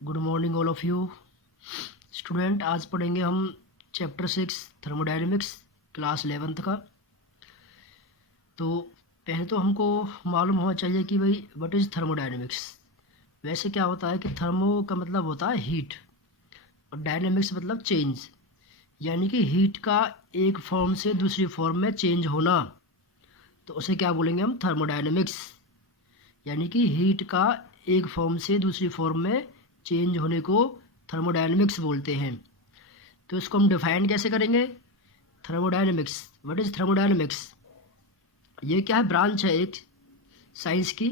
Good morning all of you student. आज पढ़ेंगे हम चैप्टर 6 थर्मोडायनेमिक्स क्लास 11th का। तो पहले तो हमको मालूम होना चाहिए कि भाई व्हाट इज़ थर्मोडायनेमिक्स। वैसे क्या होता है कि थर्मो का मतलब होता है हीट और डायनेमिक्स मतलब चेंज, यानी कि हीट का एक फॉर्म से दूसरी फॉर्म में चेंज होना। तो उसे क्या बोलेंगे हम? थर्मोडायनेमिक्स। यानी कि हीट का एक फॉर्म से दूसरी फॉर्म में चेंज होने को थर्मोडायनेमिक्स बोलते हैं। तो इसको हम डिफाइन कैसे करेंगे? Thermodynamics, what is thermodynamics? ये क्या है? ब्रांच है एक साइंस की,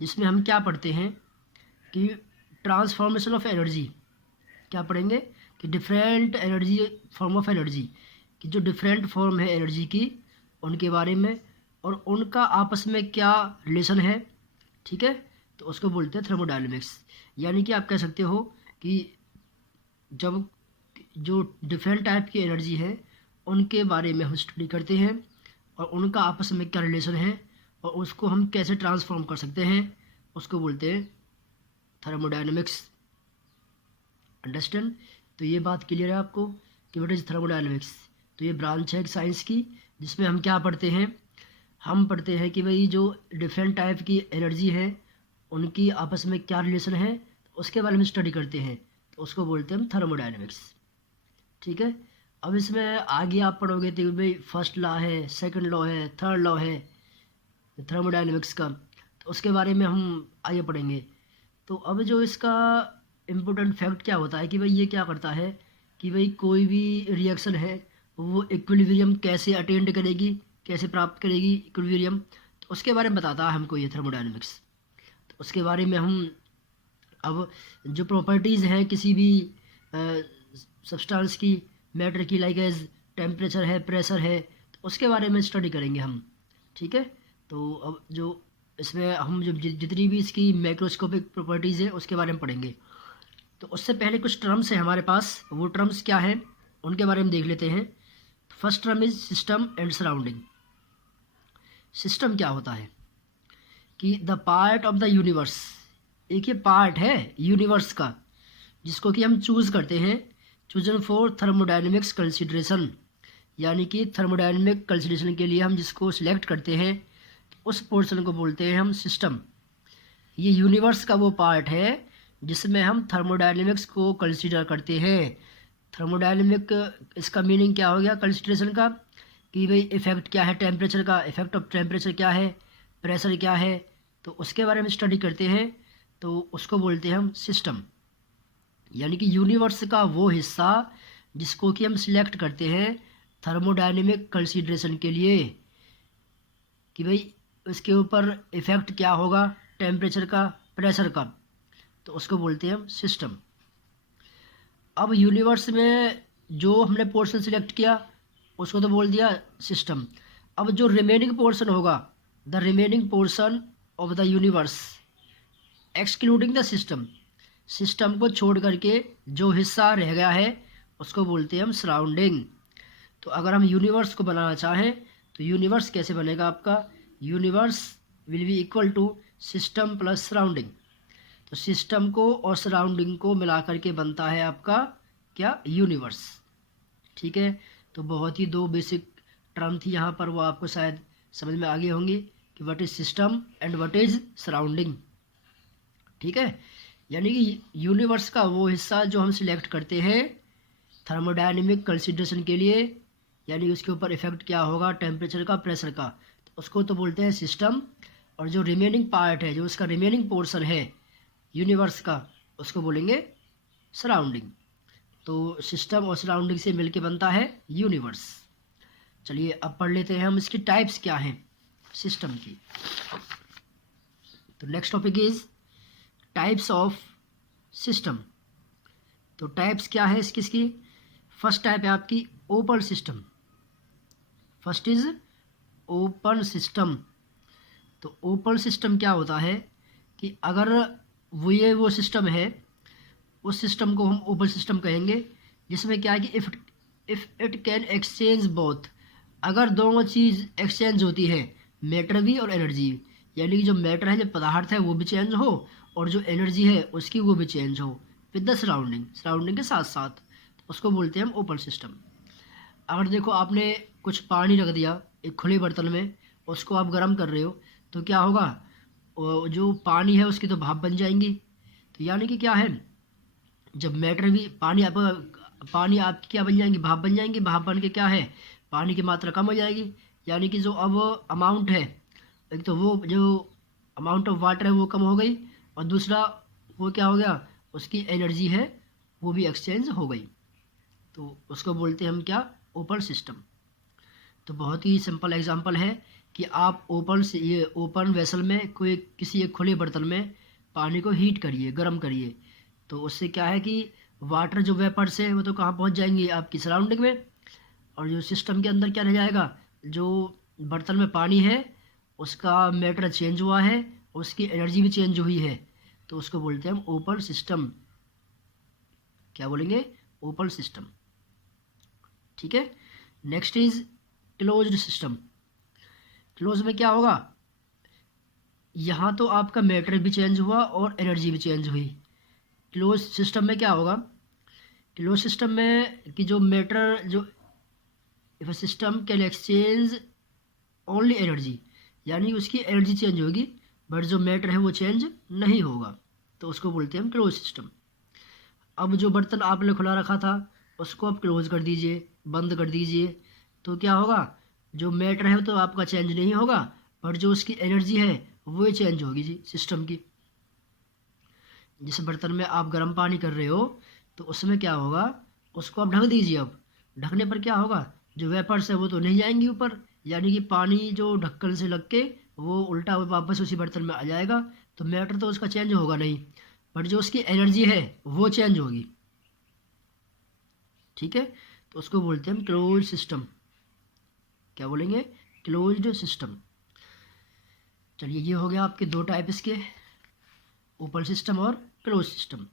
जिसमें हम क्या पढ़ते हैं कि ट्रांसफॉर्मेशन ऑफ एनर्जी। क्या पढ़ेंगे? कि different energy, form of energy कि जो डिफरेंट फॉर्म है एनर्जी की, उनके बारे में और उनका आपस में क्या रिलेशन है। ठीक है, तो उसको बोलते हैं थर्मोडायनेमिक्स। यानी कि आप कह सकते हो कि जब जो डिफरेंट टाइप की एनर्जी है उनके बारे में हम स्टडी करते हैं और उनका आपस में क्या रिलेशन है और उसको हम कैसे ट्रांसफॉर्म कर सकते हैं, उसको बोलते हैं थर्मोडायनेमिक्स। अंडरस्टैंड? तो ये बात क्लियर है आपको कि व्हाट इज़ थर्मोडायनेमिक्स। तो ये ब्रांच है एक साइंस की, जिसमें हम क्या पढ़ते हैं? हम पढ़ते हैं कि भाई जो डिफरेंट टाइप की एनर्जी है उनकी आपस में क्या रिलेशन है, उसके बारे में स्टडी करते हैं। तो उसको बोलते हैं हम थर्मोडायनेमिक्स। ठीक है, अब इसमें आगे आप पढ़ोगे तो भाई फर्स्ट लॉ है, सेकंड लॉ है, थर्ड लॉ है थर्मोडायनेमिक्स का, तो उसके बारे में हम आगे पढ़ेंगे। तो अब जो इसका इम्पोर्टेंट फैक्ट क्या होता है कि भाई ये क्या करता है कि भाई कोई भी रिएक्शन है वो इक्विलिब्रियम कैसे अटेंड करेगी, कैसे प्राप्त करेगी इक्विलिब्रियम, तो उसके बारे में बताता है हमको ये थर्मोडायनेमिक्स। तो उसके बारे में हम अब जो प्रॉपर्टीज़ हैं किसी भी सब्सटेंस की, मैटर की, लाइक एज टेम्परेचर है, प्रेशर है, तो उसके बारे में स्टडी करेंगे हम। ठीक है, तो अब जो इसमें हम जो जितनी भी इसकी मैक्रोस्कोपिक प्रॉपर्टीज़ है उसके बारे में पढ़ेंगे। तो उससे पहले कुछ टर्म्स हैं हमारे पास, वो टर्म्स क्या हैं उनके बारे में देख लेते हैं। First term is system and surrounding. System क्या होता है कि the part of the universe, एक ये पार्ट है यूनिवर्स का जिसको कि हम चूज़ करते हैं, चूजन फॉर थर्मोडायनेमिक्स कंसिडरेशन, यानी कि थर्मोडायनेमिक कंसिडरेशन के लिए हम जिसको सिलेक्ट करते हैं उस पोर्शन को बोलते हैं हम सिस्टम। ये यूनिवर्स का वो पार्ट है जिसमें हम थर्मोडायनेमिक्स को कंसिडर करते हैं। थर्मोडायनेमिक इसका मीनिंग क्या हो गया कंसिडरेशन का, कि भाई इफेक्ट क्या है टेम्परेचर का, इफेक्ट ऑफ टेम्परेचर क्या है, प्रेशर क्या है, तो उसके बारे में स्टडी करते हैं। तो उसको बोलते हैं हम सिस्टम। यानी कि यूनिवर्स का वो हिस्सा जिसको कि हम सिलेक्ट करते हैं थर्मोडायनेमिक कंसिडरेशन के लिए, कि भाई उसके ऊपर इफेक्ट क्या होगा टेम्परेचर का, प्रेशर का, तो उसको बोलते हैं हम सिस्टम। अब यूनिवर्स में जो हमने पोर्शन सिलेक्ट किया उसको तो बोल दिया सिस्टम। अब जो रिमेनिंग पोर्शन होगा, the remaining portion of the universe excluding the system, system को छोड़ करके जो हिस्सा रह गया है उसको बोलते हैं हम सराउंडिंग। तो अगर हम यूनिवर्स को बनाना चाहें तो यूनिवर्स कैसे बनेगा आपका? Universe will be equal to system plus surrounding. तो सिस्टम को और सराउंडिंग को मिला करके बनता है आपका क्या? यूनिवर्स। ठीक है, तो बहुत ही दो बेसिक टर्म थी यहाँ पर, वो आपको शायद समझ में आ गई होंगी कि what is system and what is surrounding. ठीक है, यानी कि यूनिवर्स का वो हिस्सा जो हम सिलेक्ट करते हैं थर्मोडायनेमिक कंसिडरेशन के लिए, यानी उसके ऊपर इफेक्ट क्या होगा टेम्परेचर का, प्रेशर का, तो उसको तो बोलते हैं सिस्टम। और जो रिमेनिंग पार्ट है, जो उसका रिमेनिंग पोर्शन है यूनिवर्स का, उसको बोलेंगे सराउंडिंग। तो सिस्टम और सराउंडिंग से मिलके बनता है यूनिवर्स। चलिए अब पढ़ लेते हैं हम इसकी टाइप्स क्या हैं सिस्टम की। तो next topic is types of system. तो टाइप्स क्या है इसकी? फर्स्ट टाइप है आपकी open system. First is open system. तो ओपन सिस्टम क्या होता है कि अगर वो सिस्टम है, उस सिस्टम को हम ओपन सिस्टम कहेंगे, जिसमें क्या है कि if it can exchange both, अगर दोनों चीज़ एक्सचेंज होती है, मैटर भी और एनर्जी, यानी कि जो मैटर है, जो पदार्थ है वो भी चेंज हो और जो एनर्जी है उसकी वो भी चेंज हो, विद द सराउंडिंग के साथ साथ, तो उसको बोलते हैं हम ओपन सिस्टम। अगर देखो आपने कुछ पानी रख दिया एक खुले बर्तन में, उसको आप गर्म कर रहे हो, तो क्या होगा, जो पानी है उसकी तो भाप बन जाएंगी। तो यानी कि क्या है, जब मैटर भी पानी आपकी क्या बन जाएंगी, भाप बन जाएंगी। भाप बन के क्या है, पानी की मात्रा कम हो जाएगी। यानी कि जो अब अमाउंट है, एक तो वो जो अमाउंट ऑफ वाटर है वो कम हो गई, और दूसरा वो क्या हो गया, उसकी एनर्जी है वो भी एक्सचेंज हो गई। तो उसको बोलते हैं हम क्या, ओपन सिस्टम। तो बहुत ही सिंपल एग्जांपल है कि आप ये ओपन वेसल में कोई किसी एक खुले बर्तन में पानी को हीट करिए, गर्म करिए, तो उससे क्या है कि वाटर जो वेपर्स है वो तो कहाँ पहुँच जाएंगे, आपकी सराउंडिंग में। और जो सिस्टम के अंदर क्या रह जाएगा, जो बर्तन में पानी है उसका मैटर चेंज हुआ है, उसकी एनर्जी भी चेंज हुई है, तो उसको बोलते हैं हम ओपन सिस्टम। क्या बोलेंगे, ओपन सिस्टम। ठीक है। Next is closed system. Close में क्या होगा, यहाँ तो आपका मैटर भी चेंज हुआ और एनर्जी भी चेंज हुई। क्लोज सिस्टम में क्या होगा, क्लोज सिस्टम में कि जो मैटर जो if system can exchange only energy, यानी उसकी एनर्जी चेंज होगी बट जो मैटर है वो चेंज नहीं होगा, तो उसको बोलते हैं हम क्लोज सिस्टम। अब जो बर्तन आपने खुला रखा था उसको आप क्लोज कर दीजिए, बंद कर दीजिए, तो क्या होगा, जो मैटर है तो आपका चेंज नहीं होगा बट जो उसकी एनर्जी है वो चेंज होगी जी सिस्टम की। जिस बर्तन में आप गर्म पानी कर रहे हो तो उसमें क्या होगा, उसको आप ढक दीजिए। अब ढकने पर क्या होगा, जो वेपर्स है वो तो नहीं जाएंगी ऊपर, यानी कि पानी जो ढक्कन से लग के वो उल्टा वापस उसी बर्तन में आ जाएगा, तो मैटर तो उसका चेंज होगा नहीं बट जो उसकी एनर्जी है वो चेंज होगी। ठीक है। तो उसको बोलते हैं हम क्लोज सिस्टम। क्या बोलेंगे, क्लोज्ड सिस्टम। चलिए ये हो गया आपके दो टाइप इसके, ओपन सिस्टम और क्लोज सिस्टम।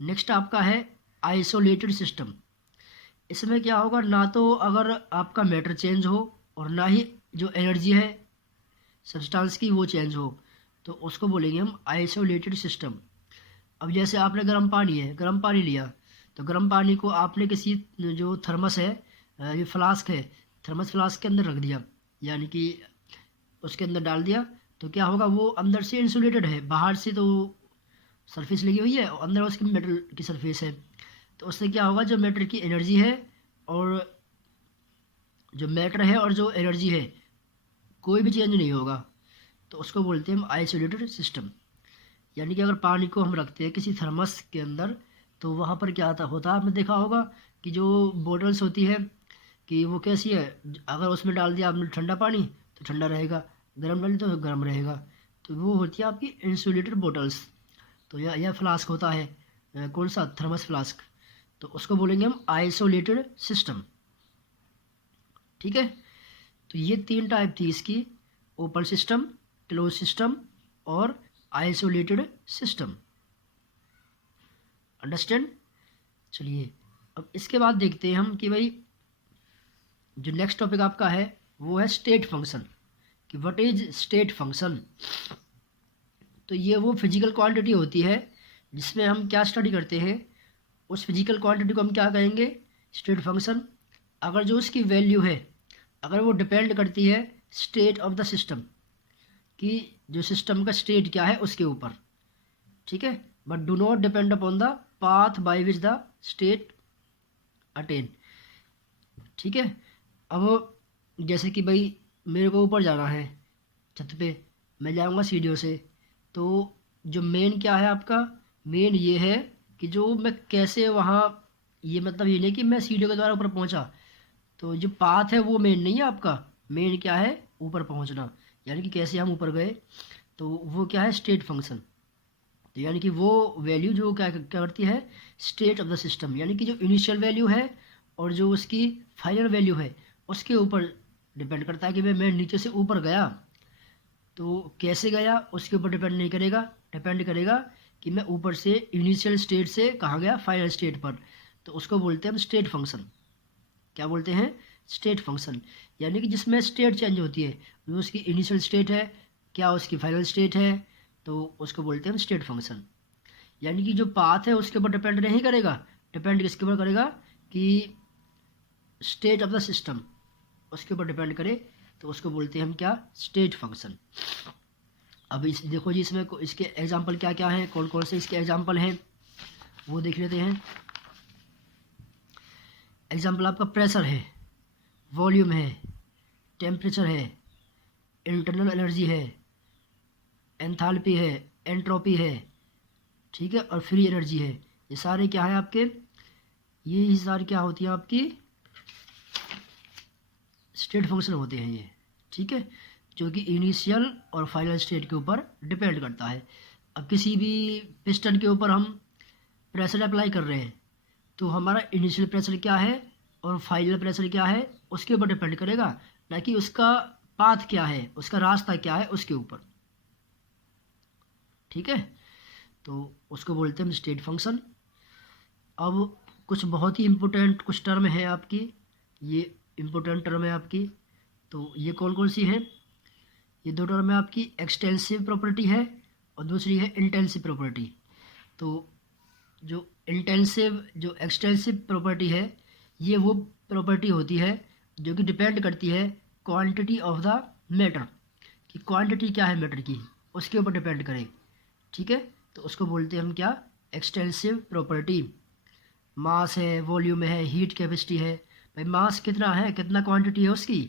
नेक्स्ट आपका है आइसोलेटेड सिस्टम। इसमें क्या होगा, ना तो अगर आपका मैटर चेंज हो और ना ही जो एनर्जी है सब्सटेंस की वो चेंज हो, तो उसको बोलेंगे हम आइसोलेटेड सिस्टम। अब जैसे आपने गर्म पानी है, गर्म पानी लिया, तो गर्म पानी को आपने किसी जो थर्मस है, ये फ्लास्क है, थर्मस फ्लास्क के अंदर रख दिया, यानी कि उसके अंदर डाल दिया, तो क्या होगा, वो अंदर से इंसुलेटेड है, बाहर से तो सरफेस लगी हुई है और अंदर उसकी मेटल की सरफेस है। तो उससे क्या होगा, जो मैटर की एनर्जी है और जो मैटर है और जो एनर्जी है कोई भी चेंज नहीं होगा, तो उसको बोलते हैं हम आइसोलेटेड सिस्टम। यानी कि अगर पानी को हम रखते हैं किसी थर्मस के अंदर, तो वहाँ पर क्या होता है, आपने देखा होगा कि जो बॉटल्स होती है कि वो कैसी है, अगर उसमें डाल दिया आपने ठंडा पानी तो ठंडा रहेगा, गर्म डाली तो गर्म रहेगा, तो वो होती है आपकी इंसुलेटेड बॉटल्स। तो यह फ्लास्क होता है, कौन सा, थर्मस फ्लास्क, तो उसको बोलेंगे हम आइसोलेटेड सिस्टम। ठीक है। तो ये तीन टाइप थी इसकी, ओपन सिस्टम, क्लोज सिस्टम और आइसोलेटेड सिस्टम। अंडरस्टैंड। चलिए अब इसके बाद देखते हैं हम कि भाई जो नेक्स्ट टॉपिक आपका है वो है स्टेट फंक्शन, कि व्हाट इज स्टेट फंक्शन। तो ये वो फिजिकल क्वांटिटी होती है जिसमें हम क्या स्टडी करते हैं, उस फिजिकल क्वांटिटी को हम क्या कहेंगे, स्टेट फंक्शन। अगर जो उसकी वैल्यू है, अगर वो डिपेंड करती है स्टेट ऑफ द सिस्टम, कि जो सिस्टम का स्टेट क्या है उसके ऊपर, ठीक है, but do not depend upon the path by which the state attain. ठीक है। अब जैसे कि भाई मेरे को ऊपर जाना है छत पे, मैं जाऊँगा सीढ़ियों से, तो जो मेन क्या है आपका, मेन ये है कि जो मैं कैसे वहाँ, ये मतलब ये नहीं कि मैं सीढ़ियों के द्वारा ऊपर पहुँचा, तो जो पाथ है वो मेन नहीं है आपका, मेन क्या है, ऊपर पहुँचना, यानी कि कैसे हम ऊपर गए, तो वो क्या है, स्टेट फंक्शन। तो यानी कि वो वैल्यू जो क्या क्या करती है, स्टेट ऑफ द सिस्टम, यानी कि जो इनिशियल वैल्यू है और जो उसकी फाइनल वैल्यू है उसके ऊपर डिपेंड करता है कि मैं नीचे से ऊपर गया तो कैसे गया, उसके ऊपर डिपेंड नहीं करेगा, डिपेंड करेगा कि मैं ऊपर से इनिशियल स्टेट से कहाँ गया, फाइनल स्टेट पर, तो उसको बोलते हैं हम स्टेट फंक्शन। क्या बोलते हैं, स्टेट फंक्शन। यानी कि जिसमें स्टेट चेंज होती है, जो उसकी इनिशियल स्टेट है, क्या उसकी फाइनल स्टेट है, तो उसको बोलते हैं हम स्टेट फंक्शन। यानी कि जो पाथ है उसके ऊपर डिपेंड नहीं करेगा, डिपेंड किसके ऊपर करेगा कि स्टेट ऑफ द सिस्टम उसके ऊपर डिपेंड करे, तो उसको बोलते हैं हम क्या, स्टेट फंक्शन। अब इस देखो जी, इसमें इसके एग्जांपल क्या क्या हैं, कौन कौन से इसके एग्जांपल हैं वो देख लेते हैं। एग्जांपल आपका प्रेशर है, वॉल्यूम है, टेम्परेचर है, इंटरनल एनर्जी है, एंथैल्पी है, एंट्रोपी है, ठीक है, और फ्री एनर्जी है। ये सारे क्या है आपके, ये सारे क्या होती हैं आपकी स्टेट फंक्शन होते हैं ये, ठीक है, जो कि इनिशियल और फाइनल स्टेट के ऊपर डिपेंड करता है। अब किसी भी पिस्टन के ऊपर हम प्रेशर अप्लाई कर रहे हैं, तो हमारा इनिशियल प्रेशर क्या है और फाइनल प्रेशर क्या है उसके ऊपर डिपेंड करेगा, ना कि उसका पाथ क्या है, उसका रास्ता क्या है उसके ऊपर, ठीक है। तो उसको बोलते हैं स्टेट फंक्शन। अब कुछ बहुत ही इम्पोर्टेंट कुछ टर्म है आपकी, ये इम्पोर्टेंट टर्म है आपकी, तो ये कौन कौन सी है, ये दो टर्म है आपकी, एक्सटेंसिव प्रॉपर्टी है और दूसरी है इंटेंसिव प्रॉपर्टी। तो जो एक्सटेंसिव प्रॉपर्टी है, ये वो प्रॉपर्टी होती है जो कि डिपेंड करती है क्वांटिटी ऑफ द मैटर, कि क्वांटिटी क्या है मैटर की उसके ऊपर डिपेंड करे, ठीक है। तो उसको बोलते हैं हम क्या, एक्सटेंसिव प्रॉपर्टी। मास है, वॉल्यूम है, हीट कैपेसिटी है, भाई मास कितना है, कितना क्वांटिटी है उसकी,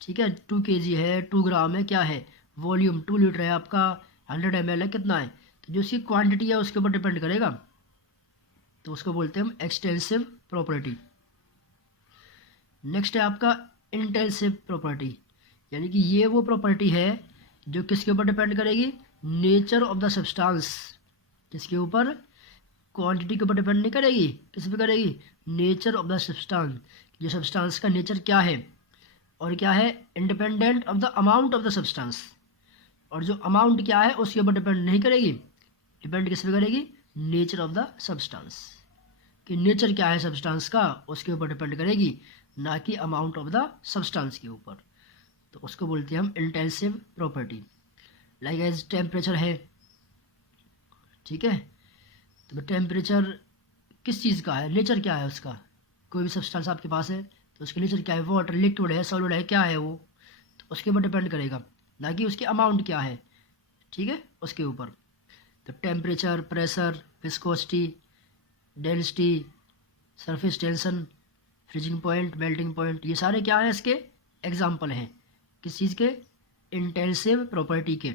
ठीक है, 2 kg है, 2 ग्राम है, क्या है, वॉल्यूम 2 लीटर है आपका, 100 ml है, कितना है, तो जो उसकी क्वांटिटी है उसके ऊपर डिपेंड करेगा, तो उसको बोलते हैं हम एक्सटेंसिव प्रॉपर्टी। नेक्स्ट है आपका इंटेंसिव प्रॉपर्टी, यानी कि ये वो प्रॉपर्टी है जो किसके ऊपर डिपेंड करेगी, नेचर ऑफ द सब्सटेंस, किसके ऊपर, क्वांटिटी के ऊपर डिपेंड नहीं करेगी, किस पे करेगी, नेचर ऑफ द सब्सटेंस, जो सब्सटेंस का नेचर क्या है, और क्या है, independent of the amount of the substance, और जो अमाउंट क्या है उसके ऊपर डिपेंड नहीं करेगी, डिपेंड किस पे करेगी, नेचर ऑफ द सब्सटेंस, कि नेचर क्या है सब्सटेंस का उसके ऊपर डिपेंड करेगी, ना कि अमाउंट ऑफ द सब्सटेंस के ऊपर, तो उसको बोलते हैं हम intensive property. Like as temperature है, ठीक है, तो टेम्परेचर किस चीज़ का है, नेचर क्या है उसका, कोई भी सब्सटेंस आपके पास है तो उसका नेचर क्या है, वाटर, लिक्विड है, सॉलिड है, क्या है वो, तो उसके ऊपर डिपेंड करेगा, ना कि उसकी अमाउंट क्या है, ठीक है, उसके ऊपर। तो temperature, pressure, viscosity, density, surface tension, freezing point, melting point, ये सारे क्या हैं इसके एग्जाम्पल हैं, किस चीज़ के, इंटेंसिव प्रॉपर्टी के।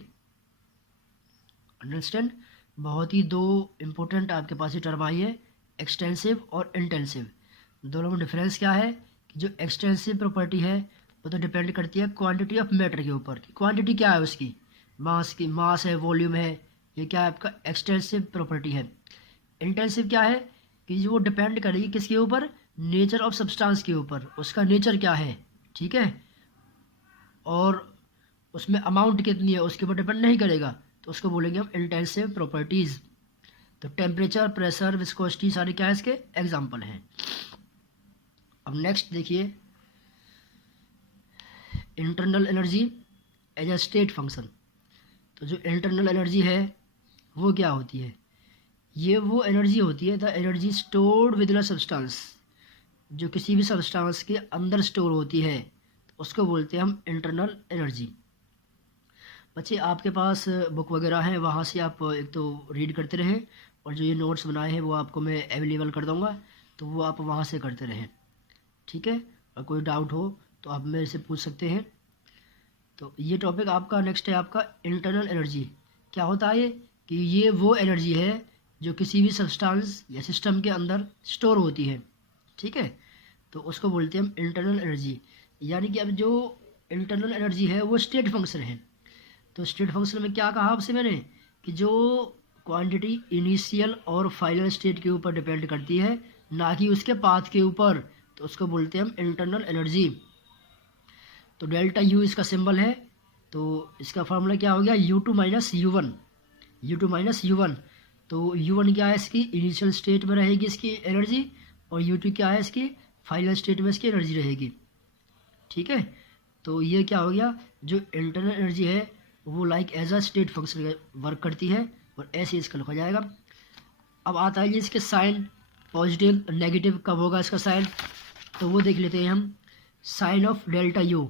अंडरस्टैंड, बहुत ही दो इम्पोर्टेंट आपके पास ये टर्म आई है, एक्सटेंसिव और इंटेंसिव। दोनों में डिफरेंस क्या है कि जो एक्सटेंसिव प्रॉपर्टी है वो तो डिपेंड करती है क्वांटिटी ऑफ मैटर के ऊपर, कि क्वांटिटी क्या है उसकी, मास है, वॉल्यूम है, ये क्या है आपका एक्सटेंसिव प्रॉपर्टी है। इंटेंसिव क्या है कि वो डिपेंड करेगी किसके ऊपर, नेचर ऑफ सब्सटेंस के ऊपर, उसका नेचर क्या है, ठीक है, और उसमें अमाउंट कितनी है उसके ऊपर डिपेंड नहीं करेगा, तो उसको बोलेंगे हम इंटेंसिव प्रॉपर्टीज़। तो टेम्परेचर, प्रेशर, विस्कोसिटी सारे क्या है इसके एग्जाम्पल हैं। अब नेक्स्ट देखिए, internal energy as a state function. तो जो इंटरनल एनर्जी है वो क्या होती है, ये वो एनर्जी होती है, the energy stored with in substance, जो किसी भी सब्सटेंस के अंदर स्टोर होती है, तो उसको बोलते हैं हम इंटरनल एनर्जी। बच्चे आपके पास बुक वगैरह है, वहाँ से आप एक तो रीड करते रहें, और जो ये नोट्स बनाए हैं वो आपको मैं अवेलेबल कर दूँगा, तो वो आप वहाँ से करते रहें, ठीक है। और कोई डाउट हो तो आप मेरे से पूछ सकते हैं। तो ये टॉपिक आपका नेक्स्ट है आपका इंटरनल एनर्जी। क्या होता है ये, कि ये वो एनर्जी है जो किसी भी सब्सटेंस या सिस्टम के अंदर स्टोर होती है, ठीक है, तो उसको बोलते हैं हम इंटरनल एनर्जी। यानी कि अब जो इंटरनल एनर्जी है वो स्टेट फंक्शन है। तो स्टेट फंक्शन में क्या कहा आपसे मैंने, कि जो क्वांटिटी इनिशियल और फाइनल स्टेट के ऊपर डिपेंड करती है, ना कि उसके पाथ के ऊपर, तो उसको बोलते हैं हम इंटरनल एनर्जी। तो डेल्टा यू इसका सिंबल है, तो इसका फार्मूला क्या हो गया, U2 minus U1, U2 minus U1। तो U1 क्या है इसकी इनिशियल स्टेट में रहेगी इसकी एनर्जी, और U2 क्या है इसकी फाइनल स्टेट में इसकी एनर्जी रहेगी, ठीक है। तो ये क्या हो गया, जो इंटरनल एनर्जी है वो like as a state function work करती है, और ऐसे इसका लिखा जाएगा। अब आता है जी इसके साइन, पॉजिटिव नेगेटिव कब होगा इसका साइन, तो वो देख लेते हैं हम। साइन ऑफ डेल्टा यू,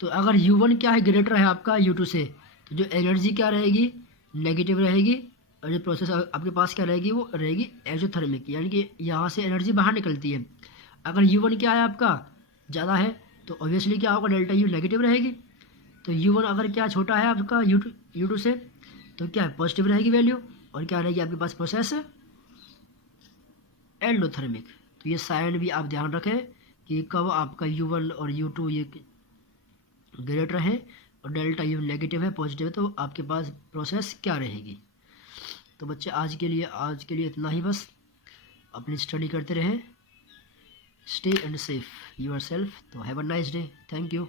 तो अगर U1 क्या है, ग्रेटर है आपका U2 से, तो जो एनर्जी क्या रहेगी, नेगेटिव रहेगी, और जो प्रोसेस आपके पास क्या रहेगी, वो रहेगी एक्सोथर्मिक, यानी कि यहाँ से एनर्जी बाहर निकलती है। अगर U1 क्या है आपका, ज़्यादा है, तो ऑब्वियसली क्या होगा, डेल्टा यू नेगेटिव रहेगी। तो U1 अगर क्या छोटा है आपका U2 से, तो क्या है, पॉजिटिव रहेगी वैल्यू, और क्या रहेगी आपके पास प्रोसेस एंडोथर्मिक। तो ये साइन भी आप ध्यान रखें कि कब आपका U1 और U2 ये ग्रेटर है और डेल्टा यू नेगेटिव है, पॉजिटिव है, तो आपके पास प्रोसेस क्या रहेगी। तो बच्चे आज के लिए इतना ही बस। अपनी स्टडी करते रहें, stay and safe yourself. तो have a nice day, thank you.